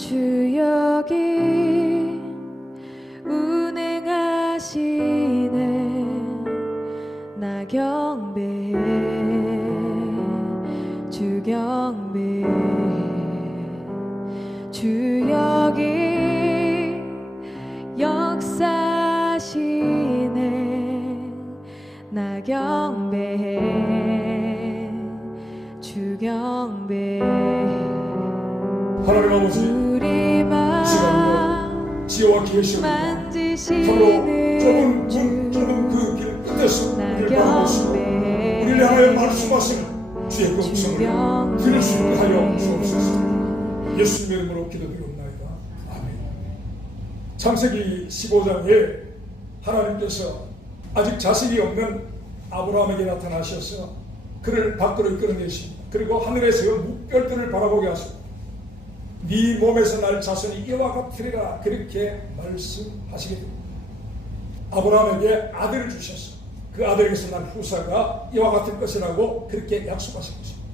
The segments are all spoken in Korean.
주 여기 운행하시네. 나 경배해, 주 경배해. 주 여기 역사하시네. 나 경배해, 주 경배해. 하나님 아버지, 우리 시간과 지혜와 계시옵소서. 서로 좁은 그 길 끝에서 우리를 바라보시고 우리를 향하여 말씀하시는 주의 그 음성을 들을 수 있게 하여 주옵소서. 예수님의 이름으로 기도드리옵나이다. 아멘. 창세기 15장에 하나님께서 아직 자식이 없는 아브라함에게 나타나셔서 그를 밖으로 이끌어내십니다. 그리고 하늘에서 묵별들을 바라보게 하십니다. 네 몸에서 날 자손이 이와 같으리라, 그렇게 말씀하시게 됩니다. 아브라함에게 아들을 주셔서 그 아들에게서 난 후사가 이와 같을 것이라고 그렇게 약속하신 것입니다.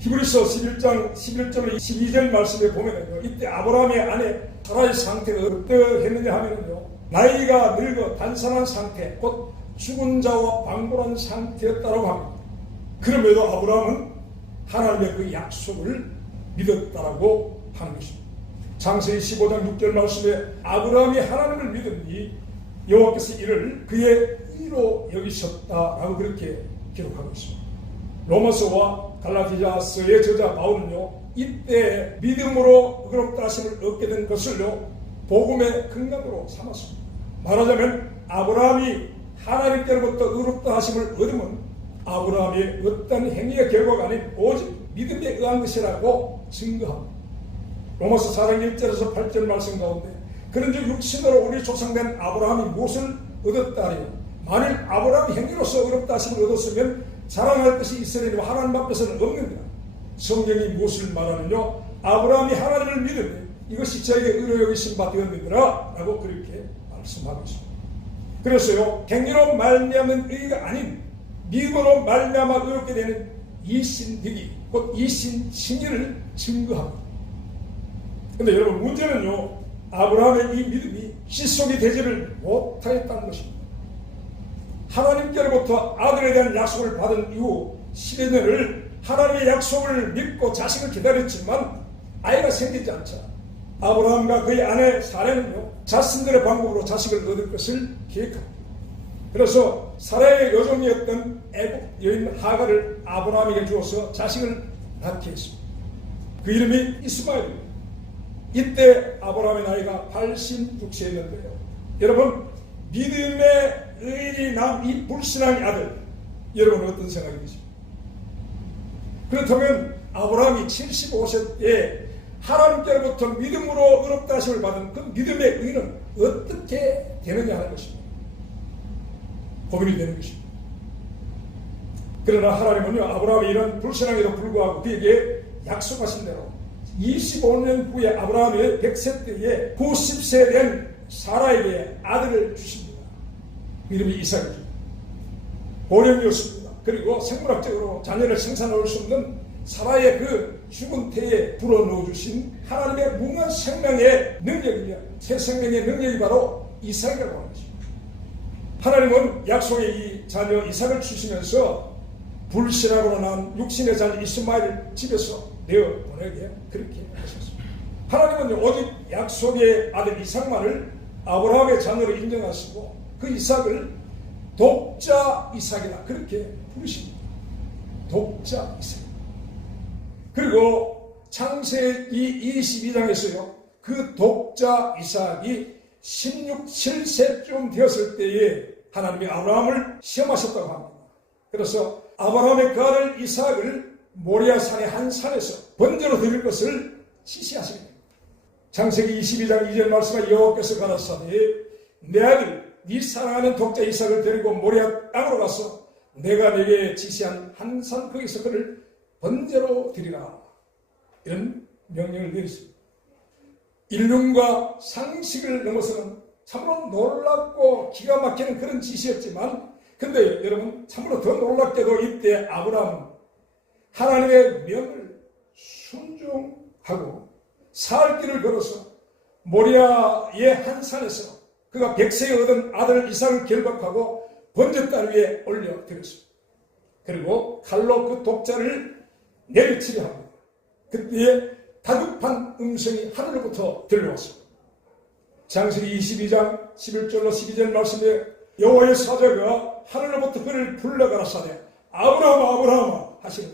히브리서 11장 11절 12절 말씀에 보면요, 이때 아브라함의 아내 사라의 상태가 어떠했느냐 하면요, 나이가 늙어 단산한 상태, 곧 죽은 자와 방불한 상태였다고 합니다. 그럼에도 아브라함은 하나님의 그 약속을 믿었다라고 하는 것입니다. 창세기 15장 6절 말씀에 아브라함이 하나님을 믿으니 여호와께서 이를 그의 의로 여기셨다라고 그렇게 기록하고 있습니다. 로마서와 갈라디아서의 저자 바울은요, 이때 믿음으로 의롭다 하심을 얻게 된 것을요, 복음의 근간으로 삼았습니다. 말하자면 아브라함이 하나님께로부터 의롭다 하심을 얻으면 아브라함의 어떤 행위의 결과가 아닌 오직 믿음에 의한 것이라고 증거합니다. 로마서 4장 1절에서 8절 말씀 가운데 그런즉 육신으로 우리 조상된 아브라함이 무엇을 얻었다 하니 만일 아브라함이 행위로서 의롭다 하심을 얻었으면 자랑할 것이 있으려니와 하나님 앞에서는 없느니라. 성경이 무엇을 말하느냐? 아브라함이 하나님을 믿으면 이것이 저에게 의로 여기심 바 되었느니라 라고 그렇게 말씀하고 있습니다. 그래서요, 행위로 말미암은 의가 아닌 믿음으로 말미암아 의롭게 되는 이신득이, 곧 이신칭의를 증거합니다. 그런데 여러분, 문제는요, 아브라함의 이 믿음이 실속이 되지를 못하였다는 것입니다. 하나님께로부터 아들에 대한 약속을 받은 이후 10여 년을 하나님의 약속을 믿고 자식을 기다렸지만 아이가 생기지 않자 아브라함과 그의 아내 사레는요, 자신들의 방법으로 자식을 얻을 것을 계획합니다. 그래서 사라의 여종이었던 애국 여인 하갈을 아브라함에게 주어서 자식을 낳게 했습니다. 그 이름이 이스마엘입니다. 이때 아브라함의 나이가 86세였는데요. 여러분, 믿음의 의인이 난 이 불신앙의 아들, 여러분 어떤 생각이 드십니까? 그렇다면 아브라함이 75세 때 하나님께로부터 믿음으로 의롭다 하심을 받은 그 믿음의 의인은 어떻게 되느냐 하는 것입니다. 고민이 되는 것입니다. 그러나 하나님은요, 아브라함이 이런 불신앙에도 불구하고 그에게 약속하신 대로 25년 후에 아브라함의 100세 때에 90세 된 사라에게 아들을 주십니다. 이름이 이삭입니다. 고령이었습니다. 그리고 생물학적으로 자녀를 생산할 수 없는 사라의 그 죽은 태에 불어넣어 주신 하나님의 무한 생명의 능력이며 새 생명의 능력이 바로 이삭이라고 하는 것입니다. 하나님은 약속의 이 자녀 이삭을 주시면서 불신앙으로 난 육신의 자녀 이스마엘을 집에서 내어보내게 그렇게 하셨습니다. 하나님은 오직 약속의 아들 이삭만을 아브라함의 자녀로 인정하시고 그 이삭을 독자 이삭이다 그렇게 부르십니다. 독자 이삭. 그리고 창세기 22장에서요, 그 독자 이삭이 17세쯤 되었을 때에 하나님이 아브라함을 시험하셨다고 합니다. 그래서 아브라함의 그 아들 이삭을 모리아산의 한 산에서 번제로 드릴 것을 지시하시게 됩니다. 창세기 22장 2절 말씀에 여호와께서 가라사대 내 아들 네 사랑하는 독자 이삭을 데리고 모리아 땅으로 가서 내가 네게 지시한 한 산 거기서 그를 번제로 드리라, 이런 명령을 내렸습니다. 인륜과 상식을 넘어서는 참으로 놀랍고 기가 막히는 그런 지시였지만, 근데 여러분 참으로 더 놀랍게도 이때 아브라함은 하나님의 명을 순종하고 살 길을 걸어서 모리아의 한 산에서 그가 100세에 얻은 아들 이삭을 결박하고 번제단 위에 올려드렸습니다. 그리고 칼로 그 독자를 내리치려 합니다. 그때에 다급한 음성이 하늘로부터 들려왔습니다. 창세기 22장 11절로 12절 말씀에 여호와의 사자가 하늘로부터 그를 불러가라사대 아브라함아 아브라함아 하시는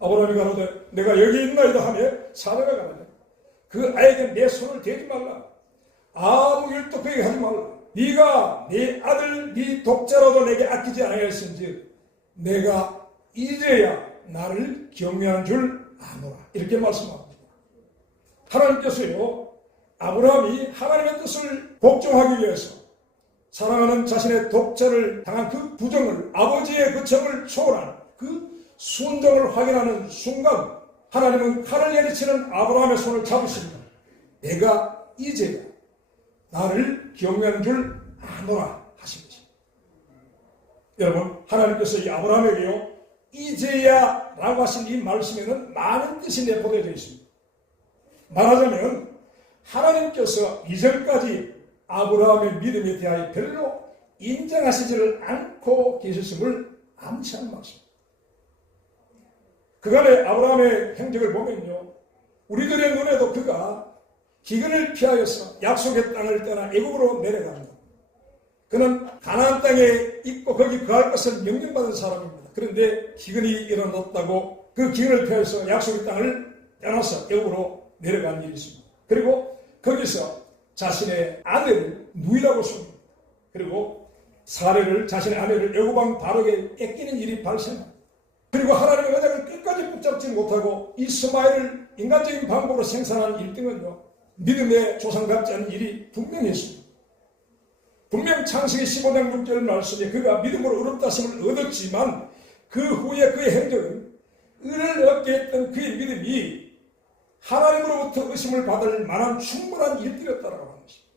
아브라함이 가로되 내가 여기 있나이다 하며 사자가 가라되 그 아이에게 내 손을 대지 말라. 아무 일도 그에게 하지 말라. 네가 네 아들 네 독자라도 내게 아끼지 아니하였은지 내가 이제야 나를 경외한 줄 아노라. 이렇게 말씀합니다. 하나님께서요 아브라함이 하나님의 뜻을 복종하기 위해서 사랑하는 자신의 독자를 당한 그 부정을 아버지의 그 정을 초월한 그 순종을 확인하는 순간 하나님은 칼을 내리치는 아브라함의 손을 잡으십니다. 내가 이제야 나를 경외하는 줄 아노라 하신 것입니다. 여러분 하나님께서 이 아브라함에게요 이제야 라고 하신 이 말씀에는 많은 뜻이 내포되어 있습니다. 말하자면 하나님께서 이전까지 아브라함의 믿음에 대하여 별로 인정하시지를 않고 계셨음을 암시하는 말씀입니다. 그간의 아브라함의 행적을 보면요 우리들의 눈에도 그가 기근을 피하여서 약속의 땅을 떠나 애굽으로 내려갑니다. 그는 가나안 땅에 있고 거기 거할 것을 명령받은 사람입니다. 그런데 기근이 일어났다고 그 기근을 피하여서 약속의 땅을 떠나서 애굽으로 내려간 일이 있습니다. 그리고 거기서 자신의 아내를 누이라고 씁니다. 그리고 사례를 자신의 아내를 애굽왕 바로에게 뺏기는 일이 발생합니다. 그리고 하나님의 언약을 끝까지 붙잡지 못하고 이스마엘을 인간적인 방법으로 생산한 1등은요 믿음의 조상답지 않은 일이 분명히 있습니다. 분명 창세기 15장 6절 말씀에 그가 믿음으로 의롭다심을 얻었지만 그 후에 그의 행적은 의를 얻게 했던 그의 믿음이 하나님으로부터 의심을 받을 만한 충분한 일들이었다고 하는 것입니다.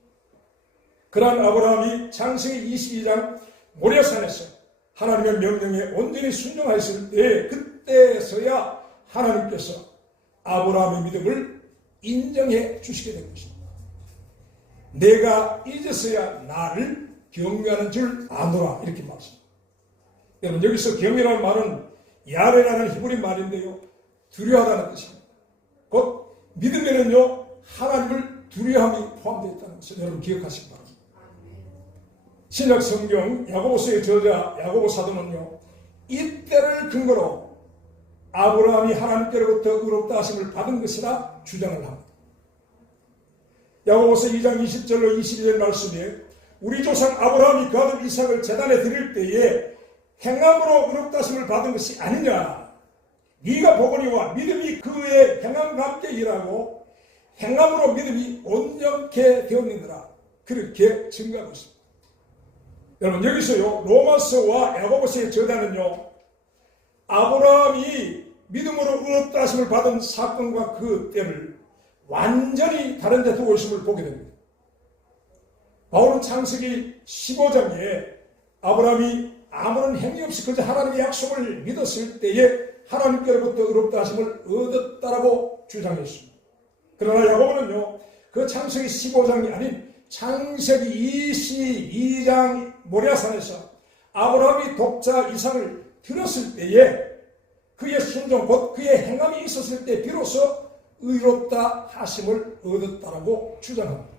그러한 아브라함이 창세기 22장 모리아산에서 하나님의 명령에 온전히 순종하였을 때 그때서야 하나님께서 아브라함의 믿음을 인정해 주시게 된 것입니다. 내가 이제서야 나를 경외하는 줄 아노라 이렇게 말씀합니다. 여러분 여기서 경외라는 말은 야레라는 히브리 말인데요 두려워하다는 뜻입니다. 곧 믿음에는요 하나님을 두려움이 포함되어 있다는 것을 여러분 기억하시기 바랍니다. 신약 성경 야고보서의 저자 야고보 사도는요 이때를 근거로 아브라함이 하나님께로부터 의롭다 하심을 받은 것이라 주장을 합니다. 야고보서 2장 20절로 22절 말씀에 우리 조상 아브라함이 그 아들 이삭을 제단에 드릴 때에 행함으로 의롭다 하심을 받은 것이 아니냐. 네가 보거니와 믿음이 그의 행함과 함께 일하고 행함으로 믿음이 온전케 되었느니라. 그렇게 증거하고 있습니다. 여러분 여기서요 로마서와 야고보서의 저자는요 아브라함이 믿음으로 의롭다 하심을 받은 사건과 그 때를 완전히 다른 데 두고 있음을 보게 됩니다. 바울은 창세기 15장에 아브라함이 아무런 행위 없이 그저 하나님의 약속을 믿었을 때에 하나님께로부터 의롭다 하심을 얻었다라고 주장했습니다. 그러나 야고보는요 그 창세기 15장이 아닌 창세기 22장 모리아산에서 아브라함이 독자 이삭을 들었을 때에 그의 순종 곧 그의 행함이 있었을 때 비로소 의롭다 하심을 얻었다라고 주장합니다.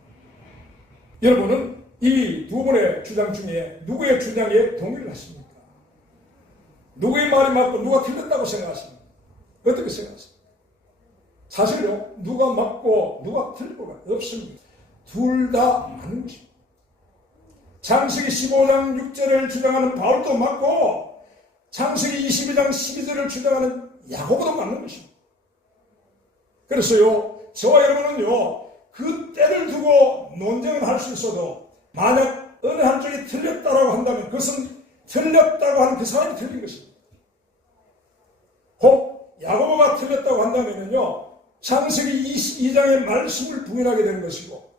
여러분은 이 두 분의 주장 중에 누구의 주장에 동의를 하십니까? 누구의 말이 맞고 누가 틀렸다고 생각하십니까? 어떻게 생각하십니까? 사실요 누가 맞고 누가 틀리고가 없습니다. 둘 다 맞는 것입니다. 창세기 15장 6절을 주장하는 바울도 맞고 창세기 22장 12절을 주장하는 야고보도 맞는 것입니다. 그래서요 저와 여러분은요 그 때를 두고 논쟁을 할 수 있어도 만약 어느 한쪽이 틀렸다고 한다면 그것은 틀렸다고 하는 그 사람이 틀린 것입니다. 혹 야고보가 틀렸다고 한다면요 창세기 22장의 말씀을 부인하게 되는 것이고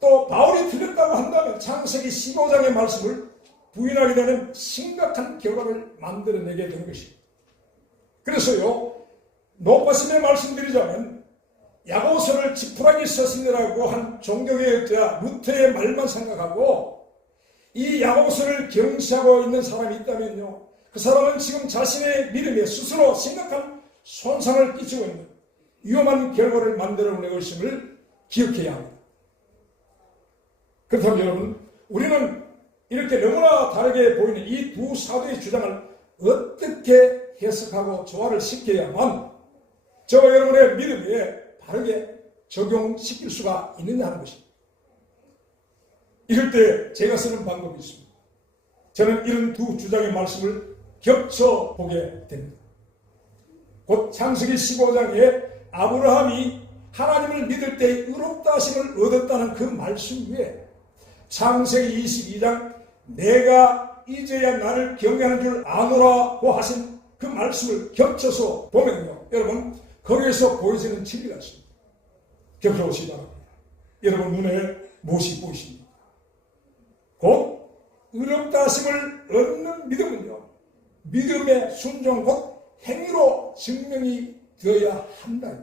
또 바울이 틀렸다고 한다면 창세기 15장의 말씀을 부인하게 되는 심각한 결과를 만들어내게 되는 것입니다. 그래서요 높아심에 말씀드리자면 야고보서를 지푸라기 서신이라고 한 종교개혁자 루터의 말만 생각하고 이 야고보서를 경시하고 있는 사람이 있다면요, 그 사람은 지금 자신의 믿음에 스스로 심각한 손상을 끼치고 있는 위험한 결과를 만들어낼 것임을 기억해야 합니다. 그렇다면 여러분, 우리는 이렇게 너무나 다르게 보이는 이 두 사도의 주장을 어떻게 해석하고 조화를 시켜야만 저와 여러분의 믿음에 바르게 적용시킬 수가 있느냐 하는 것입니다. 이럴 때 제가 쓰는 방법이 있습니다. 저는 이런 두 주장의 말씀을 겹쳐보게 됩니다. 곧 창세기 15장에 아브라함이 하나님을 믿을 때 의롭다 하심을 얻었다는 그 말씀 위에 창세기 22장 내가 이제야 나를 경외하는 줄 아노라고 하신 그 말씀을 겹쳐서 보면요, 여러분 거기에서 보여지는 진리가 있습니다. 겹쳐보시기 바랍니다. 여러분 눈에 무엇이 보이십니까? 곧 의롭다 하심을 얻는 믿음은요, 믿음의 순종 곧 행위로 증명이 되어야 한다.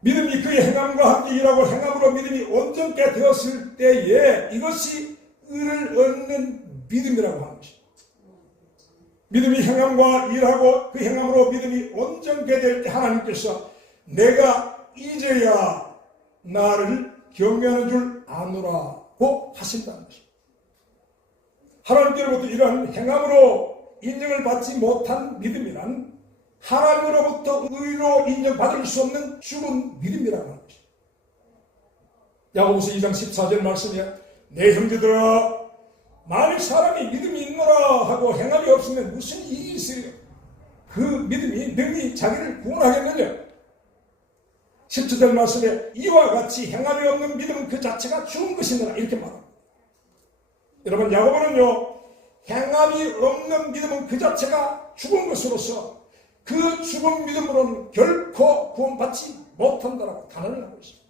믿음이 그의 행함과 함께 일하고 행함으로 믿음이 온전케 되었을 때에 이것이 의를 얻는 믿음이라고 하는 것입니다. 믿음이 행함과 일하고 그 행함으로 믿음이 온전케 될 때 하나님께서 내가 이제야 나를 경외하는 줄 아노라고 하신다는 것입니다. 하나님께로부터 이러한 행함으로 인정을 받지 못한 믿음이란 하나님으로부터 의로 인정받을 수 없는 죽은 믿음이라고 하는 것입니다. 야고보서 2장 14절 말씀이야. 내 형제들아, 만일 사람이 믿음이 있노라 하고 행함이 없으면 무슨 이익이 있어요? 그 믿음이 능히 자기를 구원하겠느냐? 17절 말씀에 이와 같이 행함이 없는 믿음은 그 자체가 죽은 것이니라 이렇게 말합니다. 여러분, 야고보는요, 행함이 없는 믿음은 그 자체가 죽은 것으로서 그 죽은 믿음으로는 결코 구원받지 못한다라고 단언을 하고 있습니다.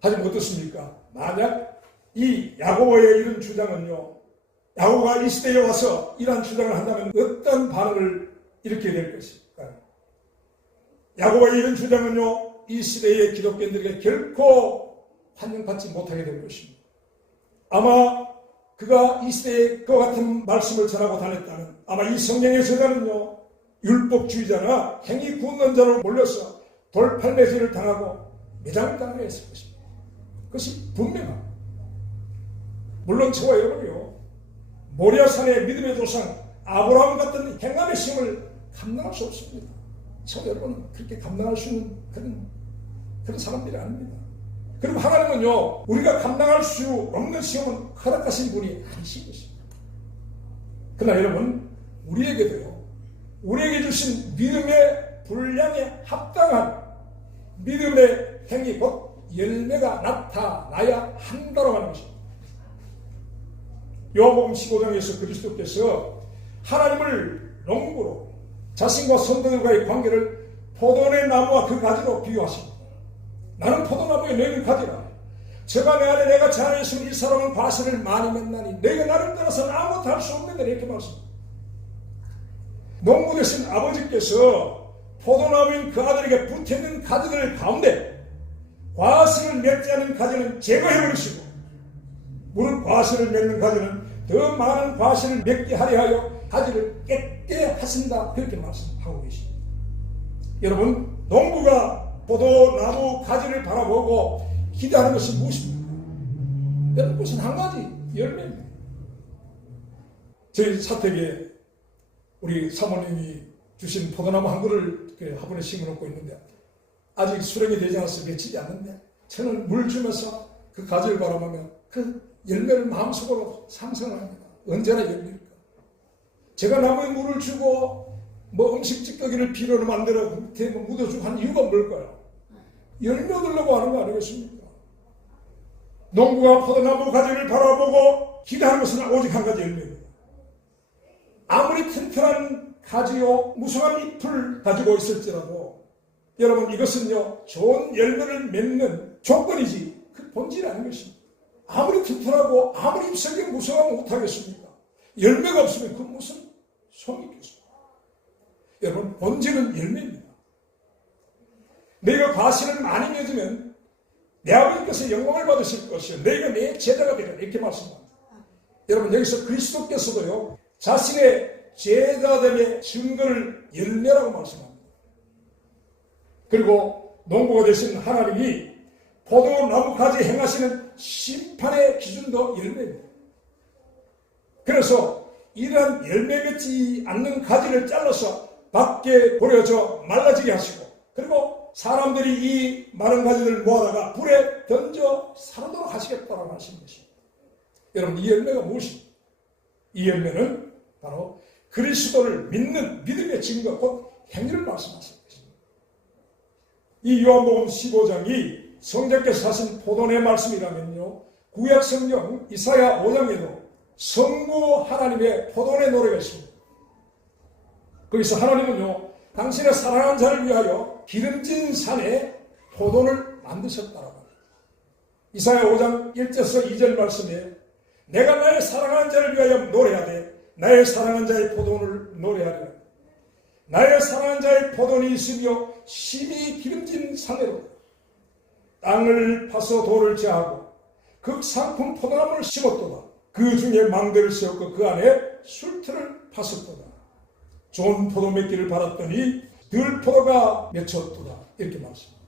하지만 어떻습니까? 만약 이 야고보의 이런 주장은요, 야고보가 이 시대에 와서 이러한 주장을 한다면 어떤 반응을 일으키게 될 것일까요? 야고보의 이런 주장은요, 이 시대의 기독교인들에게 결코 환영받지 못하게 될 것입니다. 아마 그가 이 시대에 그와 같은 말씀을 전하고 다녔다는, 아마 이 성경의 저자는요, 율법주의자나 행위 굳는 자로 몰려서 돌팔매질을 당하고 매장을 당하게 했을 것입니다. 그것이 분명합니다. 물론 저와 여러분이요, 모리아산의 믿음의 조상 아브라함 같은 행함의 시험을 감당할 수 없습니다. 저와 여러분은 그렇게 감당할 수 있는 그런 사람들이 아닙니다. 그리고 하나님은요, 우리가 감당할 수 없는 시험은 허락하신 분이 아니신 것입니다. 그러나 여러분, 우리에게 주신 믿음의 분량에 합당한 믿음의 행위 곧 열매가 나타나야 한다고 하는 것입니다. 요한복음 15장에서 그리스도께서 하나님을 농부로 자신과 성도들과의 관계를 포도원의 나무와 그 가지로 비유하십니다. 나는 포도나무에 너희는 가지라. 저가 내 안에 내가 제 안에 있으면 이 사람은 과실을 많이 맺나니 너희가 나를 떠나서는 아무것도 할 수 없는데 이렇게 말씀합니다. 농부 되신 아버지께서 포도나무인 그 아들에게 붙어있는 가지들 가운데 과실을 맺지 않은 가지는 제거해버리시고 무릇 과실을 맺는 가지는 더 많은 과실을 맺게 하려 하여 가지를 깨게 하신다, 그렇게 말씀하고 계십니다. 여러분, 농부가 포도나무 가지를 바라보고 기대하는 것이 무엇입니까? 여러분, 그것은 한 가지 열매입니다. 저희 사택에 우리 사모님이 주신 포도나무 한 그루를 화분에 심어놓고 있는데 아직 수령이 되지 않아서 맺히지 않는데 저는 물 주면서 그 가지를 바라보며 그 열매를 마음속으로 상상을 합니다. 언제나 열매일까? 제가 나무에 물을 주고 음식 찌꺼기를 필요로 만들어 밑에 묻어주고 한 이유가 뭘까요? 열매 얻으려고 하는 거 아니겠습니까? 농부가 포도나무 가지를 바라보고 기대하는 것은 오직 한 가지 열매입니다. 아무리 튼튼한 가지요 무성한 잎을 가지고 있을지라도 여러분, 이것은요 좋은 열매를 맺는 조건이지 그 본질이 아닌 것입니다. 아무리 튼튼하고 아무리 잎색이 무성하면 못하겠습니까? 열매가 없으면 그 무슨 소용이 있겠습니까? 여러분, 본질은 열매입니다. 너희가 과실을 많이 맺으면 내 아버지께서 영광을 받으실 것이요 너희가 내 제자가 되리라 이렇게 말씀합니다. 여러분 여기서 그리스도께서도요 자신의 제자됨의 증거를 열매라고 말씀합니다. 그리고 농부가 되신 하나님이 포도나무까지 행하시는 심판의 기준도 열매입니다. 그래서 이러한 열매 맺지 않는 가지를 잘라서 밖에 버려져 말라지게 하시고 그리고 사람들이 이 많은 가지를 모아다가 불에 던져 사르도록 하시겠다라고 하신 것입니다. 여러분 이 열매가 무엇입니까? 이 열매는 바로 그리스도를 믿는 믿음의 증거 곧 행위를 말씀하시는 것입니다. 이 요한복음 15장이 성자께서 하신 포도의 말씀이라면요 구약 성경 이사야 5장에도 성부 하나님의 포도의 노래가 있습니다. 거기서 하나님은요 당신의 사랑하는 자를 위하여 기름진 산에 포도를 만드셨다라고 합니다. 이사야 5장 1절에서 2절 말씀에 내가 나의 사랑하는 자를 위하여 노래하되 나의 사랑하는 자의 포도를 노래하리라. 나의 사랑하는 자의 포도는 있으며 심히 기름진 산으로 땅을 파서 돌을 제하고 극상품 포도나무를 심었도다. 그 중에 망대를 세웠고 그 안에 술틀을 팠었도다. 좋은 포도 맺기를 바랐더니 들포도가 맺혔도다. 이렇게 말씀합니다.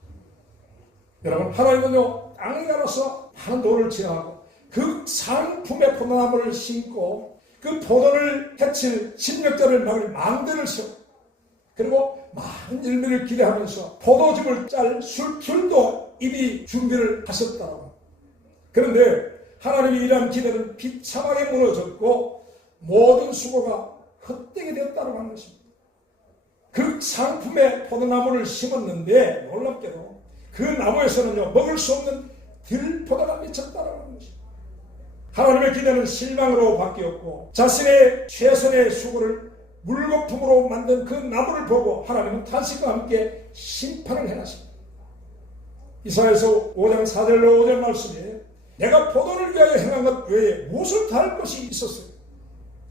여러분 하나님은요 땅에 알아서 많은 돌을 제하고 극상품의 포도나무를 심고 그 포도를 해칠 침략자를 막을 망대를 세우고 그리고 많은 열매를 기대하면서 포도즙을 짤 술틀도 이미 준비를 하셨다고. 그런데 하나님이 이러한 기대는 비참하게 무너졌고 모든 수고가 헛되게 되었다고 하는 것입니다. 그 상품의 포도나무를 심었는데 놀랍게도 그 나무에서는요 먹을 수 없는 들포도가 맺혔다고 하는 것입니다. 하나님의 기대는 실망으로 바뀌었고 자신의 최선의 수고를 물거품으로 만든 그 나무를 보고 하나님은 탄식과 함께 심판을 행하십니다. 이사야서 5장 4절로 5절 말씀에 내가 포도를 위하여 행한 것 외에 무엇을 다 할 것이 있었어요.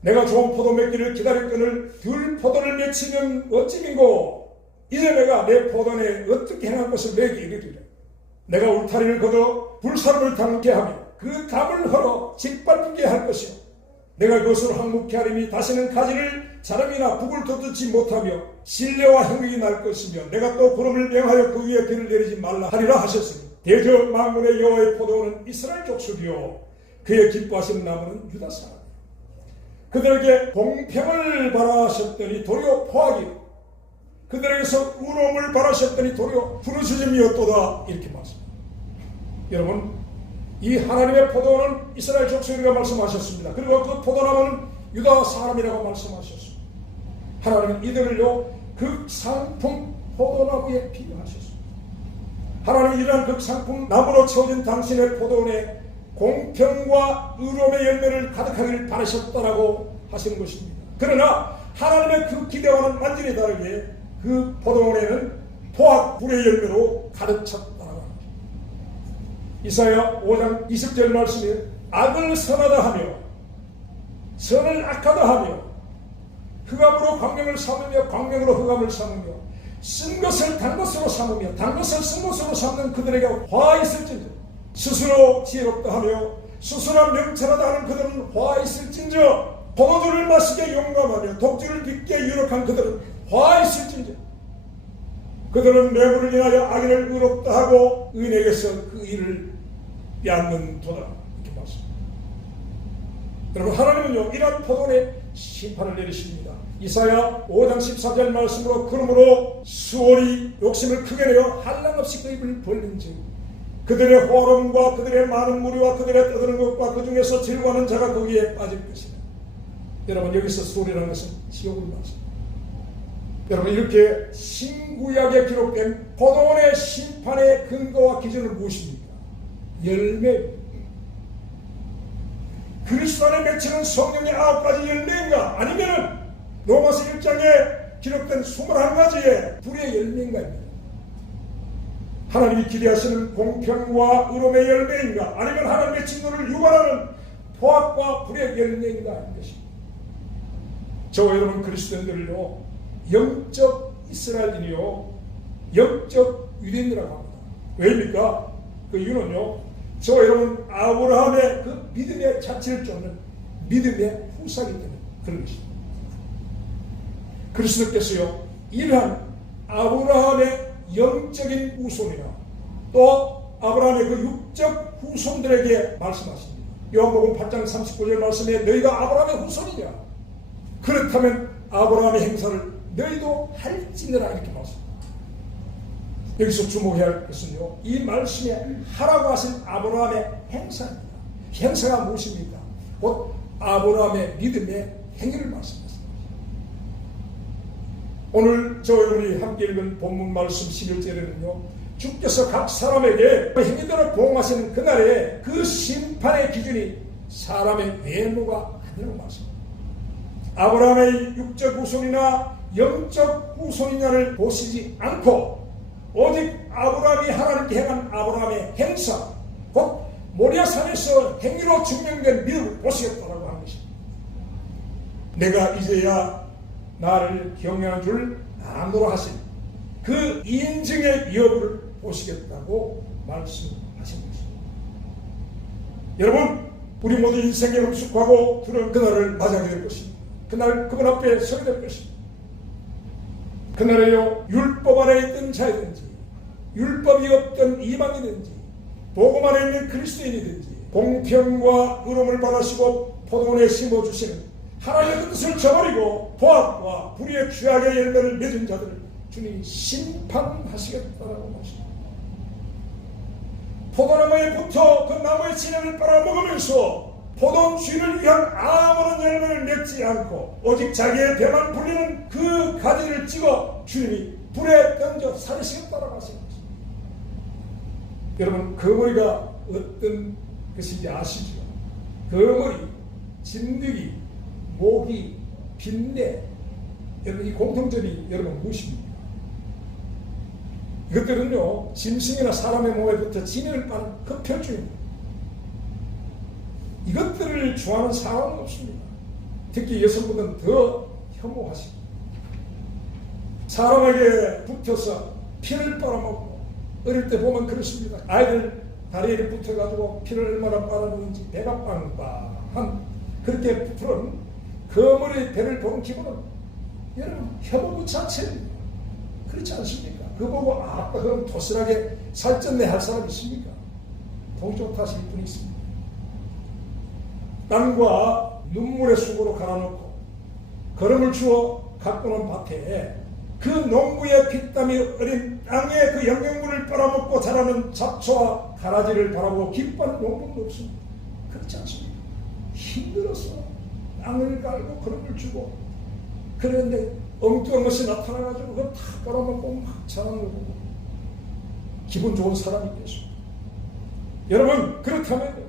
내가 좋은 포도 맺기를 기다렸거늘 들 포도를 맺히면 어찌민고 이제 내가 내 포도에 어떻게 행한 것을 내게 이르리라. 내가 울타리를 걷어 불사름을 담게 하며 그 담을 헐어 짓밟게 할 것이요 내가 그것으로 항목케 하리니 다시는 가지를 자람이나 북을 돋지 못하며 신뢰와 행복이 날 것이며 내가 또 구름을 명하여 그 위에 비를 내리지 말라 하리라 하셨으니 대저 만군의 여호와의 포도는 이스라엘 족속이요 그의 기뻐하시는 나무는 유다 사람. 그들에게 공평을 바라셨더니 도리어 포악이요 그들에게서 의로움을 바라셨더니 도리어 부르짖음이었도다. 이렇게 말씀합니다. 여러분 이 하나님의 포도는 이스라엘 족속이라고 말씀하셨습니다. 그리고 그 포도나무는 유다 사람이라고 말씀하셨습니다. 하나님은 이들을요 극상품 포도나무에 비유하셨습니다. 하나님은 이러한 극상품 나무로 채워진 당신의 포도원에 공평과 의로움의 열매를 가득하기를 바라셨다라고 하시는 것입니다. 그러나 하나님의 그 기대와는 완전히 다르게 그 포도원에는 포악 불의 열매로 가득 찼다라고 합니다. 이사야 5장 20절 말씀에 악을 선하다 하며 선을 악하다 하며 흑암으로 광명을 삼으며 광명으로 흑암을 삼으며 쓴 것을 단 것으로 삼으며 단 것을 쓴 것으로 삼는 그들에게 화 있을진저 스스로 지혜롭다 하며 스스로 명철하다 하는 그들은 화 있을진저 포도주를 마시게 용감하며 독주를 빚게 유력한 그들은 화 있을진저 그들은 뇌물을 인하여 악인을 의롭다 하고 의인에게서 그 일을 빼앗는도다. 이렇게 말씀합니다. 여러분 하나님은요 이러한 포도원에 심판을 내리십니다. 이사야 5장 14절 말씀으로 그러므로 수월이 욕심을 크게 내어 한량없이 그 입을 벌린즉 그들의 호름과 그들의 많은 무리와 그들의 떠드는 것과 그 중에서 즐거워하는 자가 거기에 빠질 것이다. 여러분 여기서 수월이라는 것은 지옥을 말씀합니다. 여러분 이렇게 신구약에 기록된 포도원의 심판의 근거와 기준은 무엇입니까? 열매. 그리스도 안에 맺히는 성령의 9가지 열매인가 아니면은 로마서 1장에 기록된 21가지의 불의 열매인가입니다. 하나님이 기대하시는 공평과 의로움의 열매인가 아니면 하나님의 진노를 유발하는 포악과 불의 열매인가 하는 것입니다. 저와 여러분 그리스도인들을요 영적 이스라엘인이요 영적 유대인 믿음이라고 합니다. 왜입니까? 그 이유는요, 저와 여러분 아브라함의 그 믿음의 자체를 쫓는 믿음의 후사이기 때문에 그런 것입니다. 그리스도께서요, 이러한 아브라함의 영적인 후손이나 또 아브라함의 그 육적 후손들에게 말씀하십니다. 요한복음 8장 39절 말씀에 너희가 아브라함의 후손이냐? 그렇다면 아브라함의 행사를 너희도 할지니라 이렇게 말씀합니다. 여기서 주목해야 할 것은요, 이 말씀에 하라고 하신 아브라함의 행사입니다. 행사가 무엇입니까? 곧 아브라함의 믿음의 행위를 말씀하십니다. 오늘 저와 여러분이 함께 읽은 본문 말씀 11절에는요, 주께서 각 사람에게 행위대로 보응하시는 그날에 그 심판의 기준이 사람의 외모가 아니라고 말씀합니다. 아브라함의 육적 후손이나 영적 후손이냐를 보시지 않고 오직 아브라함이 하나님께 행한 아브라함의 행사, 곧 모리아산에서 행위로 증명된 믿음을 보시겠다라고 하는 것입니다. 내가 이제야 나를 경외한 줄 아노라 하신 그 인증의 여부를 보시겠다고 말씀하신 것입니다. 여러분, 우리 모두 인생에 능숙하고 두려운 그날을 맞이하게 될 것입니다. 그날 그분 앞에 서게 될 것입니다. 그날에요, 율법 아래 있던 자이든지 율법이 없던 이방이든지 복음 안에 있는 그리스도인이든지 공평과 의로움을 받으시고 포도원에 심어주시는 하나님의 뜻을 저버리고 보합과 불의의 죄악의 열매를 맺은 자들을 주님이 심판하시겠다라고 말씀합니다. 포도나무에 붙어 그 나무의 진액을 빨아먹으면서 포도원 주인을 위한 아무런 열매를 맺지 않고 오직 자기의 배만 불리는 그 가지를 찍어 주님이 불에 던져 살리시겠다라고 하신 것입니다. 여러분, 그 머리가 어떤 것인지 아시죠? 그 머리, 진드기, 모기, 빈내, 여러분 이 공통점이 여러분 무엇입니까? 이것들은요, 짐승이나 사람의 몸에 붙어 진액을 빠는 흡혈주입니다. 이것들을 좋아하는 사람은 없습니다. 특히 여성분들은 더 혐오하십니다. 사람에게 붙어서 피를 빨아먹고, 어릴 때 보면 그렇습니다. 아이들 다리에 붙어가지고 피를 얼마나 빨아먹는지 배가 빵빵한 그렇게 푸른 거머리 배를 보는 기분은 여러분 혐오 그 자체입니다. 그렇지 않습니까? 그거 보고 아까 그럼 도슬하게 살쪘네 할 사람 있습니까? 동정 탓일 뿐이 있습니다. 땀과 눈물의 수고로 갈아넣고 걸음을 주어 가꾸는 밭에 그 농부의 피땀이 어린 땅의 그 영양분을 빨아먹고 자라는 잡초와 가라지를 바라보고 기뻐하는 농부는 없습니다. 그렇지 않습니까? 힘들어서 땅을 갈고 걸음을 주고 그런데 엉뚱한 것이 나타나가지고 그걸 다 빨아먹고 막 자라는 거 보고 기분 좋은 사람이 있겠습니다. 여러분, 그렇다면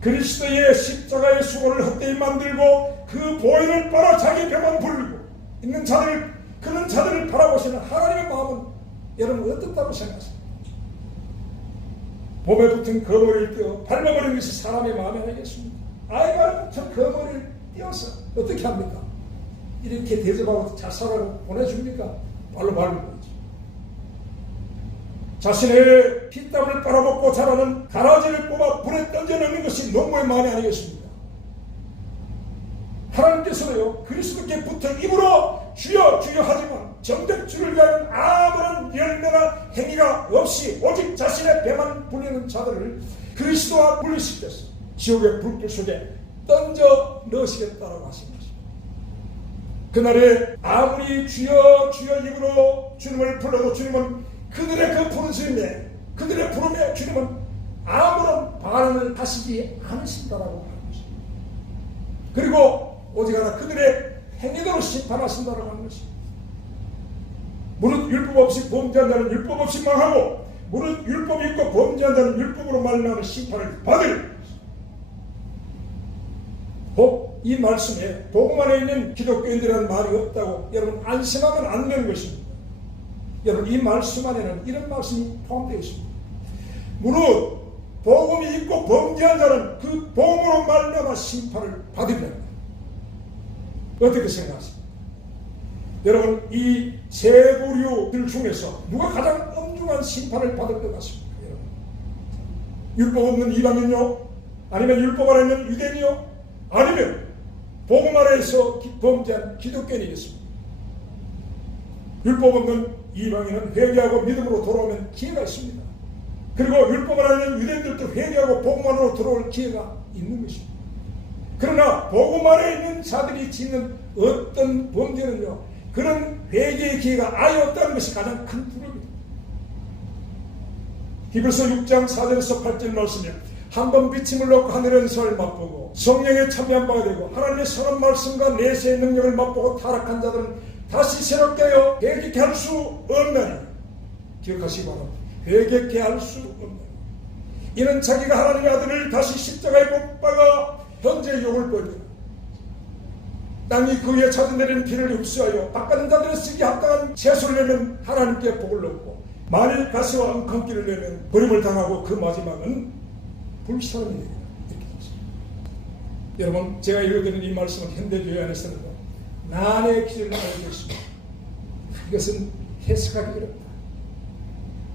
그리스도의 십자가의 수고를 헛되이 만들고 그 보혈을 빨아 자기 배만 불리고 있는 자들, 그런 자들을 바라보시는 하나님의 마음은 여러분 어떻다고 생각하십니까? 몸에 붙은 거머리를 떼어 밟아버리는 것이 사람의 마음이 아니겠습니까? 아이가 저 거머리를 떼어서 어떻게 합니까? 이렇게 대접하고 잘 살아고 보내줍니까? 발로 밟는 거지. 자신의 피땀을 빨아먹고 자라는 가라지를 뽑아 불에 던져넣는 것이 농부의 마음이 아니겠습니까? 하나님께서는요, 그리스도께 붙어 입으로 주여 주여 하지만 정작 주를 위하여 아무런 열매나 행위가 없이 오직 자신의 배만 불리는 자들을 그리스도와 분리시켜서 지옥의 불길 속에 던져 넣으시겠다라고 하신 것입니다. 그날에 아무리 주여 주여 입으로 주님을 불러도 주님은 그들의 그 부르심에, 그들의 부름에 주님은 아무런 반응을 하시지 않으신다라고 하는 것입니다. 그리고 오직 하나 그들의 행위대로 심판하신다라고 하는 것입니다. 무릇 율법 없이 범죄한 자는 율법 없이 망하고 무릇 율법이 있고 범죄한 자는 율법으로 말미암아 심판을 받을. 이 말씀에 복음 안에 있는 기독교인들이라는 말이 없다고 여러분 안심하면 안 되는 것입니다. 여러분, 이 말씀 안에는 이런 말씀이 포함되어 있습니다. 무릇 복음이 있고 범죄한 자는 그 복음으로 말미암아 심판을 받으리라. 어떻게 생각하십니까? 여러분, 이 세 부류들 중에서 누가 가장 엄중한 심판을 받을 것 같습니다. 율법 없는 이방인요? 아니면 율법 안에 있는 유대인이요? 아니면 복음 아래에서 범죄한 기독교인이겠습니다. 율법 없는 이방인은 회개하고 믿음으로 돌아오면 기회가 있습니다. 그리고 율법 안에 있는 유대인들도 회개하고 복음 안으로 들어올 기회가 있는 것입니다. 그러나 복음 안에 있는 자들이 짓는 어떤 범죄는요, 그런 회개의 기회가 아예 없다는 것이 가장 큰 불효입니다. 히브리서 6장 4절에서 8절 말씀에 한번 비침을 놓고 하늘의 은사를 맛보고 성령에 참여한 바가 되고 하나님의 선한 말씀과 내세의 능력을 맛보고 타락한 자들은 다시 새롭게 하여 회개케 할 수 없나니, 기억하시기 바랍니다. 회개케 할 수 없나니, 이는 자기가 하나님의 아들을 다시 십자가에 못 박아 현재 욕을 벌이라. 땅이 그 위에 찾아내리는 피를 흡수하여 닦아낸 자들의 쓰기 합당한 채소를 내면 하나님께 복을 얻고, 만일 가시와 엉겅기를 내면 버림을 당하고 그 마지막은 불사름이 되리라. 이렇게 되었습니다. 여러분, 제가 읽어드리는 이 말씀은 현대교회 안에서는 난의 기준을 알고 있습니다. 이것은 해석하기 어렵다.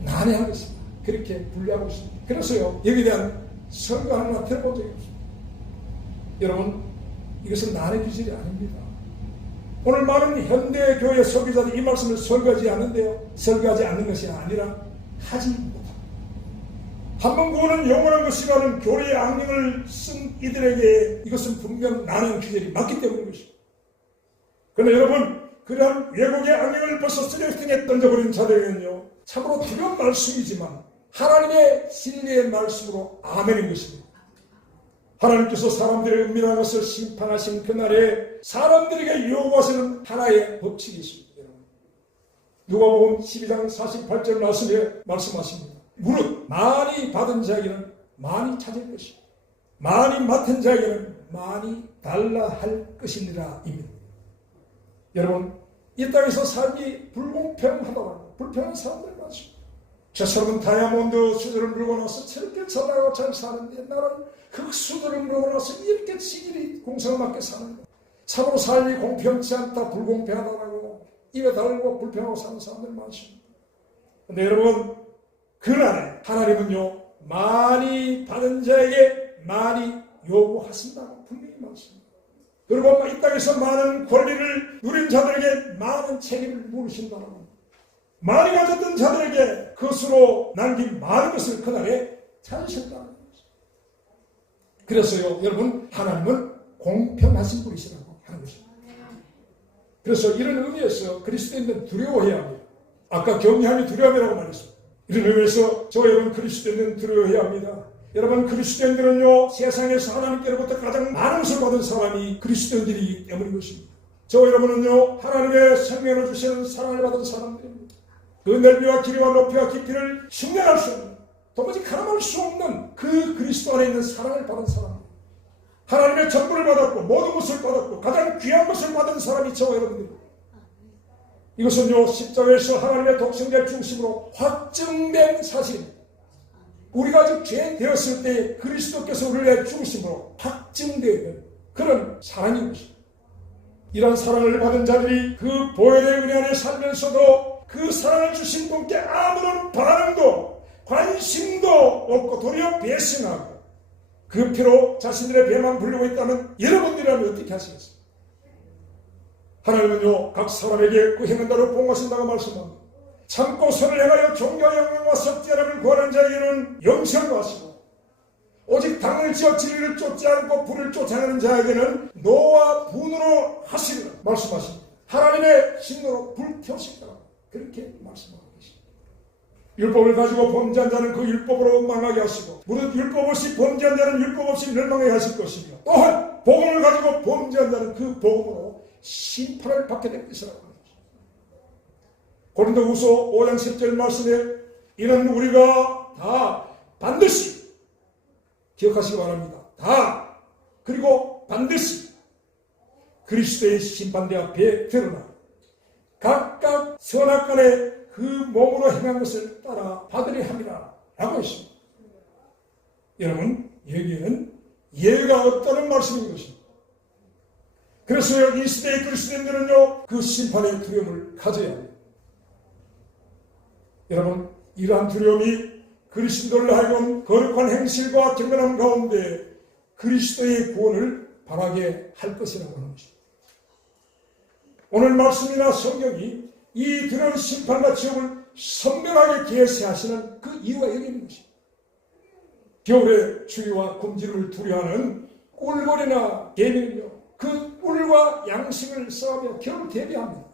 난해한 것입니다. 그렇게 분류하고 있습니다. 그래서요, 여기에 대한 설교 하나 들어본 적이 없습니다. 여러분, 이것은 난의 기준이 아닙니다. 오늘 많은 현대교회 설교자들이 이 말씀을 설교하지 않는데요, 설교하지 않는 것이 아니라 하지 못합니다. 한번 구원은 영원한 것이라는 교리의 악령을 쓴 이들에게 이것은 분명 난한 기준이 맞기 때문인 것입니다. 그러나 여러분, 그러한 왜곡의 악령을 벌써 쓰레기통에 던져버린 자들에게는요, 참으로 두려운 말씀이지만 하나님의 진리의 말씀으로 아멘인 것입니다. 하나님께서 사람들의 은밀한 것을 심판하신 그날에 사람들에게 요구하시는 하나의 법칙이 있습니다. 누가복음 12장 48절 말씀에 말씀하십니다. 무릇 많이 받은 자에게는 많이 찾을 것이고 많이 맡은 자에게는 많이 달라 할 것이니라 입니다. 여러분, 이 땅에서 삶이 불공평하다고 불평한 사람들 많습니다. 저 사람은 다이아몬드 수저를 물고 나서 저렇게 잘 나가고 잘 사는데 나는 그 수저를 물고 나서 이렇게 시길이 공상맞게 사는 거야. 참으로 삶이 공평치 않다, 불공평하다고 입에 달고 불평하고 사는 사람들 많습니다. 그런데 여러분, 그날에 하나님은요, 많이 받은 자에게 많이 요구하신다고 분명히 말씀합니다. 그리고 이 땅에서 많은 권리를 누린 자들에게 많은 책임을 물으신다고 합니다. 많이 가졌던 자들에게 그것으로 남긴 많은 것을 그날에 찾으셨다는 것입니다. 그래서요, 여러분, 하나님은 공평하신 분이시라고 하는 것입니다. 그래서 이런 의미에서 그리스도인은 두려워해야 합니다. 아까 경외함이 두려움이라고 말했습니다. 이런 의미에서 저 여러분 그리스도인은 두려워해야 합니다. 여러분, 그리스도인들은요, 세상에서 하나님께로부터 가장 많은 것을 받은 사람이 그리스도인들이기 때문인 것입니다. 저 여러분은요, 하나님의 생명을 주시는 사랑을 받은 사람들입니다. 그 넓이와 길이와 높이와 깊이를 흉내할 수 없는, 도무지 가늠할 수 없는 그 그리스도 안에 있는 사랑을 받은 사람입니다. 하나님의 전부를 받았고 모든 것을 받았고 가장 귀한 것을 받은 사람이 저와 여러분들입니다. 이것은요, 십자가에서 하나님의 독생자의 중심으로 확증된 사실입니다. 우리가 아직 죄인 되었을 때 그리스도께서 우리의 중심으로 확증되는 그런 사랑인 것입니다. 이런 사랑을 받은 자들이 그 보혈의 은혜 안에 살면서도 그 사랑을 주신 분께 아무런 반응도 관심도 없고 도리어 배신하고 그 피로 자신들의 배만 불리고 있다면 여러분들이라면 어떻게 하시겠습니까? 하나님은요, 각 사람에게 그 행한 대로 봉하신다고 말씀합니다. 참고 선을 행하여 종교와 영광과 석재함을 구하는 자에게는 영생을 하시고 오직 당을 지어 진리를 쫓지 않고 불을 쫓아내는 자에게는 노와 분으로 하시리라 말씀하십니다. 하나님의 진노로 불태우신다, 그렇게 말씀하고 계십니다. 율법을 가지고 범죄한 자는 그 율법으로 망하게 하시고 무릇 율법 없이 범죄한 자는 율법 없이 멸망하게 하실 것이며 또한 복음을 가지고 범죄한 자는 그 복음으로 심판을 받게 될 것이라고 합니다. 고린도후서 5장 10절 말씀에 이는 우리가 다 반드시 기억하시기 바랍니다. 다, 그리고 반드시 그리스도의 심판대 앞에 드러나 각각 선악간에 그 몸으로 행한 것을 따라 받으려 함이라 라고 했습니다. 여러분, 여기에는 예외가 없다는 말씀인 것입니다. 그래서 이 시대의 그리스도인들은요, 그 심판의 두려움을 가져야 합니다. 여러분, 이러한 두려움이 그리스도를 하여금 거룩한 행실과 경건함 가운데 그리스도의 구원을 바라게 할 것이라고 하는 것입니다. 오늘 말씀이나 성경이 이 두려운 심판과 지옥을 선명하게 계시하시는 그 이유가 여기 있는 것입니다. 겨울에 추위와 굶주림을 두려워하는 꿀벌이나 개미는요, 그 꿀과 양식을 쌓으며 겨울 대비합니다.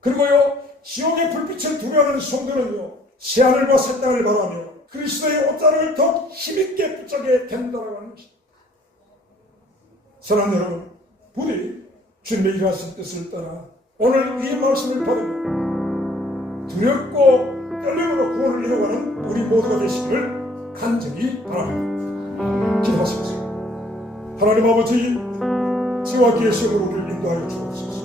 그리고요, 지옥의 불빛을 두려워하는 성도는요, 새하늘과 새 땅을 바라며 그리스도의 옷자락을 더욱 힘있게 붙잡게 된다고 하는 것입니다. 사랑하는 여러분, 부디 주님의 일하신 뜻을 따라 오늘 이 말씀을 받으며 두렵고 떨림으로 구원을 이루어가는 우리 모두가 되시기를 간절히 바랍니다. 기도하시겠습니다. 하나님 아버지, 지와 계시으로 우리를 인도하여 주옵소서.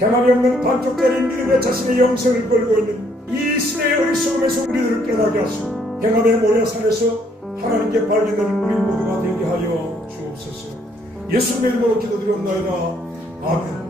행함이 없는 반쪽짜리 믿음의 자신의 영생을 걸고 있는 이 시대의 어리석음에서 우리들을 깨닫게 하시고 행함의 모래산에서 하나님께 발견되는 우리 모두가 되게 하여 주옵소서. 예수 이름으로 기도드렸나이다. 아멘.